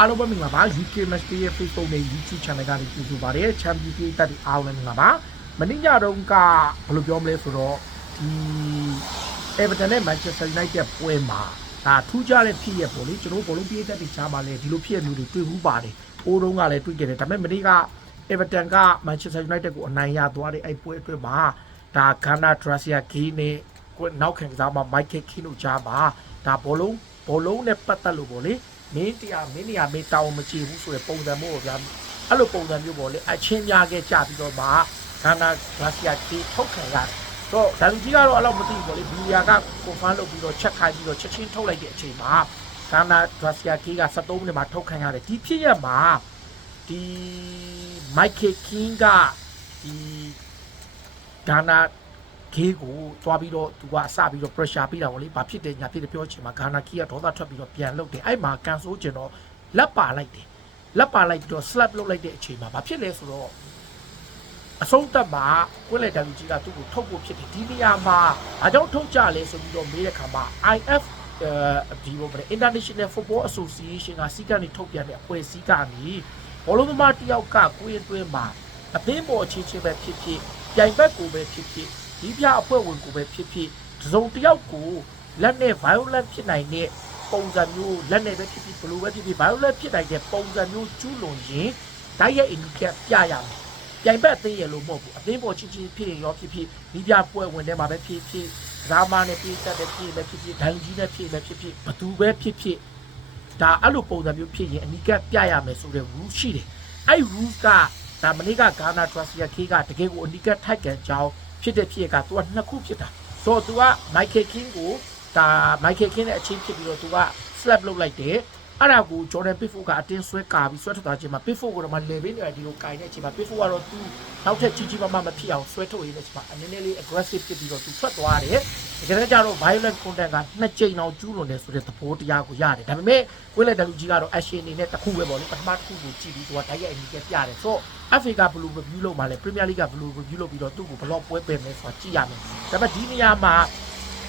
အားလုံးပဲမင်္ဂလာပါ UK Master ရဲ့ Facebook နဲ့ YouTube Channel ကနေကြည့်ဆိုပါရစေ Champion ပြည်သက်တွေအားလုံးလည်းမင်္ဂလာပါမနေ့ညတုန်းကဘယ်လိုပြောမလဲဆိုတော့ဒီ Everton နဲ့ Manchester United ပွဲမှာဒါထူးခြားတဲ့ဖြစ်ရပေါ့လေကျွန်တော်ဘောလုံးပြည်သက်တွေချားပါလေဒီလိုဖြစ်ရမျိုးတွေတွေ့ဘူးပါတယ်အိုးတုံးကလည်းတွေ့ကြတယ်ဒါပေမဲ့မနေ့က Everton က Manchester United ကိုအနိုင်ရသွားတဲ့အဲ့ပွဲအတွက်မှာဒါ Ghana Tracia Gay နဲ့ကိုနောက်ခံကစားမှာ Michael Keane တို့ကြားမှာဒါဘောလုံးဘောလုံးနဲ့ပတ်သက်လို့ပေါ့လေ မင်းတရားမင်းနေရာမင်းတောင်းမချေဘူးဆိုတဲ့ပုံစံမျိုးပေါ့ဗျာအဲ့လိုပုံစံမျိုးပေါ့လေအချင်းများခဲ့ကြပြီးတော့မှ Ghana Tracia Gay ထုတ်ခံရတယ်တော့ဒါလူကြီးကတော့အဲ့လိုမသိဘူးပေါ့လေဘီလီယာက confirm လုပ်ပြီးတော့ချက်ခိုင်းပြီးတော့ချက်ချင်းထုတ်လိုက်တဲ့အချိန်မှာ Ghana Tracia Gay က73မိနစ်မှာထုတ်ခံရတယ်ဒီဖြစ်ရက်မှာဒီ Michael King ကဒီဒါနာ ခေးကိုသွားပြီးတော့သူကအစပြီးတော့ pressure ပေးတာဗောလေဘာဖြစ်တယ်ညာဖြစ်တယ်ပြောချင်မှာဂါနာကီကဒေါသထွက်ပြီးတော့ပြန်လုပ်တယ်အဲ့မှာကန်ဆိုးကျင်တော့လက်ပါလိုက်တယ်လက်ပါလိုက်ပြီးတော့ slap လုပ်လိုက်တဲ့အချိန်မှာဘာဖြစ်လဲဆိုတော့အဆုံးသက်မှာကွင်းလေတလူကြီးကသူ့ကိုထုတ်ဖို့ဖြစ်တယ်ဒီနေရာမှာအကြောင်းထုတ်ကြလဲဆိုပြီးတော့မေးတဲ့ခါမှာ IF အဲဒီဘောပဲ International Football Association ကစီကနေထုတ်ပြန်တဲ့အဖွဲ့အစည်းကနေဘောလုံးသမားတယောက်ကကိုယ်အတွင်းမှာအသင်းပေါ်ချင်းချင်းပဲဖြစ်ဖြစ်ပြိုင်ဘက်ကိုပဲဖြစ်ဖြစ် ဒီပြအဖွဲ့ဝင်ကိုပဲဖြစ်ဖြစ်တစ်စုံတစ်ယောက်ကိုလက်နဲ့ violent ဖြစ်နိုင်တဲ့ပုံစံမျိုးလက်နဲ့ပဲဖြစ်ဖြစ်ဘယ်လိုပဲဖြစ်ဖြစ် violent ဖြစ်နိုင်တဲ့ပုံစံမျိုးကျူးလွန်ရင်တိုက်ရိုက်အင်ဒီကက်ပြရမယ်ပြိုင်ဘက်အသင်းရလို့မဟုတ်ဘူးအသင်းပေါ်ချင်းချင်းဖြစ်ရင်ရောဖြစ်ဖြစ်ဒီပြပွဲဝင်ထဲမှာပဲဖြစ်ဖြစ်ဒရာမာနဲ့ပြေးသက်တဲ့ဖြစ်လည်းဖြစ်ဖြစ်ဒိုင်ကြီးနဲ့ဖြစ်လည်းဖြစ်ဖြစ်ဘသူပဲဖြစ်ဖြစ်ဒါအဲ့လိုပုံစံမျိုးဖြစ်ရင်အနီကက်ပြရမယ်ဆိုတဲ့ rule ရှိတယ်အဲ့ rule ကဒါမနေ့ကဂါနာထရစီယာခေးကတကယ်ကိုအနီကက်ထိုက်ကန်ကြောင်း ဖြစ်တဲ့ဖြစ်ရကသူကနှစ်ခုဖြစ်တာဆိုတော့သူက Michael King ကိုဒါ Michael King နဲ့အချင်းဖြစ်ပြီးတော့သူက slap လုပ်လိုက်တယ်အဲ့ဒါကို Jordan Pickford ကအတင်းဆွဲကာပြီးဆွဲထုတ်သွားခြင်းမှာ Pickford ကိုတော့မှ level နဲ့ဒီလိုကင်တဲ့အချိန်မှာ Pickford ကတော့သူနောက်ထပ်ကြီးကြီးမားမားမဖြစ်အောင်ဆွဲထုတ်ရင်းတဲ့အချိန်မှာအနေနဲ့လေး aggressive ဖြစ်ပြီးတော့သူထွက်သွားတယ် တကယ်တော့ကျတော့ violent content ကနှစ်ကြိမ်အောင်ကျူးလွန်တယ်ဆိုတဲ့သဘောတရားကိုရတယ်ဒါပေမဲ့ကိုယ်လက်တလူကြီးကတော့ action အနေနဲ့တစ်ခုပဲပေါ့လေပထမတစ်ခုကိုကြည့်ပြီးသူကတိုက်ရိုက်အကြီးကျယ်ပြတယ်ဆိုတော့ FA ကဘယ်လို review လုပ်မှလဲ Premier League ကဘယ်လို review လုပ်ပြီးတော့သူ့ကိုဘယ်တော့ပွဲပယ်မလဲဆိုတာကြည့်ရမယ်ဒါပေမဲ့ဒီနေရာမှာ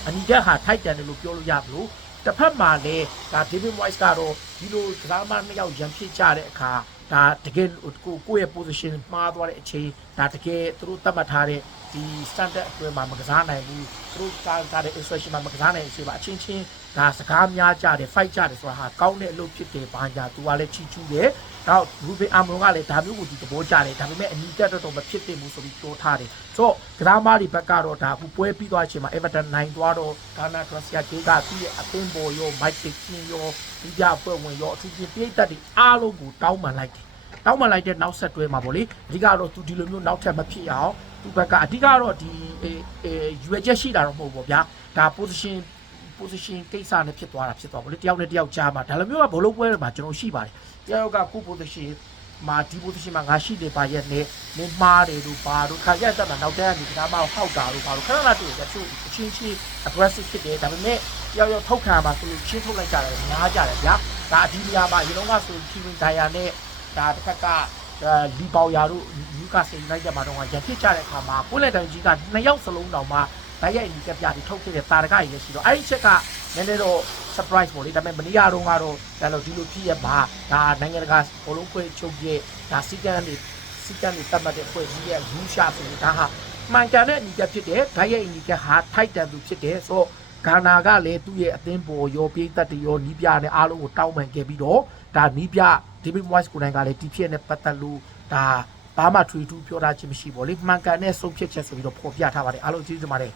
အနီကက်ဟာထိုက်တန်တယ်လို့ပြောလို့ရမလို့တစ်ဖက်မှာလည်းဒါ David Moyes ကတော့ဒီလိုဒရာမာနှစ်ယောက်ရန်ဖြစ်ကြတဲ့အခါဒါတကယ်ကိုကိုယ့်ရဲ့ position မှားသွားတဲ့အချိန်ဒါတကယ်သူတို့သတ်မှတ်ထားတဲ့ ဒီ standard အတွင်းမှာမကစားနိုင်ဘူးသူတို့ကားကားတဲ့ instruction မှာမကစားနိုင်တဲ့အချိန်မှာအချင်းချင်းဒါစကားများကြတယ် fight ကြတယ်ဆိုတာဟာကောင်းတဲ့အလုပ်ဖြစ်တယ်ဘာညာသူကလည်းချီချူးတယ်နောက် Ruben Amorim ကလည်းဒါမျိုးကိုဒီသဘောကျတယ်ဒါပေမဲ့အနီးတက်တော့မဖြစ်သင့်ဘူးဆိုပြီးပြောထားတယ်ဆိုတော့ကစားမားတွေဘက်ကတော့ဒါအခုပွဲပြီးသွားချိန်မှာ Everton နိုင်သွားတော့ Ghana Tracia ကေကသူ့ရဲ့အသင်းပေါ်ရော Mike King ရောဒီကြအဖွဲ့ဝင်ရောအထူးဖြင့်ပြည်သက်တွေအားလုံးကိုတောင်းပန်လိုက်တယ်တောင်းပန်လိုက်တဲ့နောက်ဆက်တွဲမှာပေါ့လေအဓိကတော့သူဒီလိုမျိုးနောက်ထပ်မဖြစ်အောင် သူဘက်ကအဓိကတော့ဒီအဲအဲရွယ်ချက်ရှိတာတော့မဟုတ်ဘူးဗျာဒါ position position ကိစ္စနဲ့ဖြစ်သွားတာဖြစ်သွားပါလေတယောက်နဲ့တယောက်ကြားမှာဒါလိုမျိုးကဘလုံးပွဲတွေမှာကျွန်တော်ရှိပါတယ်တယောက်ကကို position မှာဒီ position မှာငါရှိတယ်ပါရက်နဲ့မင်းမှားတယ်လို့ပါတို့ခါရက်တက်မှာနောက်တန်းကနေဒါမှဟောက်တာလို့ပါတို့ခဏခဏတွေ့တယ်သူအချင်းချင်း aggressive ဖြစ်တယ်ဒါပေမဲ့တယောက်ယောက်ထုတ်ခံမှာသူချင်းထုတ်လိုက်ကြတယ်ညားကြတယ်ဗျာဒါအဒီနေရာမှာရေလုံးကဆို Kevin Dyer နဲ့ဒါတစ်ခါက လီပေါယာတို့ယူကာဆယ်ယူနိုက်တက်မှာတော့ရန်ဖြစ်ကြတဲ့အခါမှာကိုလက်တန်ကြီးကနှစ်ယောက်စလုံးတောင်မှဗိုက်ရိုက်အနီကပြပြီးထုတ်ခဲ့တဲ့တာရကကြီးရရှိတော့အဲ့ဒီချက်ကနည်းနည်းတော့ surprise ပေါ့လေဒါပေမဲ့မနီယာတော့ကတော့ဒါလို့ဒီလိုဖြစ်ရပါဒါနိုင်ငံတကာဘောလုံးခွဲချုပ်ရဲ့ဒါစီကံတွေစီကံတွေတတ်မှတ်တဲ့ဖွဲ့ကြီးရဲ့ယူရှာဆိုဒါဟာမှန်ကန်တဲ့အနီကဖြစ်တယ်ဗိုက်ရိုက်အနီကဟာထိုက်တန်သူဖြစ်တယ်ဆိုတော့ဂါနာကလည်းသူ့ရဲ့အသင်းပေါ်ရောပြေးသက်တရောနီးပြနဲ့အားလုံးကိုတောင်းပန်ခဲ့ပြီးတော့ ဒါနီးပြဒေးဗစ်မွိုက်စ်ကိုယ်တိုင်ကလည်းဒီဖြစ်နဲ့ပတ်သက်လို့ဒါဘာမှထွေထူးပြောထားခြင်းမရှိပါဘူးလေမှန်ကန်တဲ့ဆုံးဖြတ်ချက်ဆိုပြီးတော့ဖော်ပြထားပါတယ်အားလုံးကျေးဇူးတင်ပါတယ်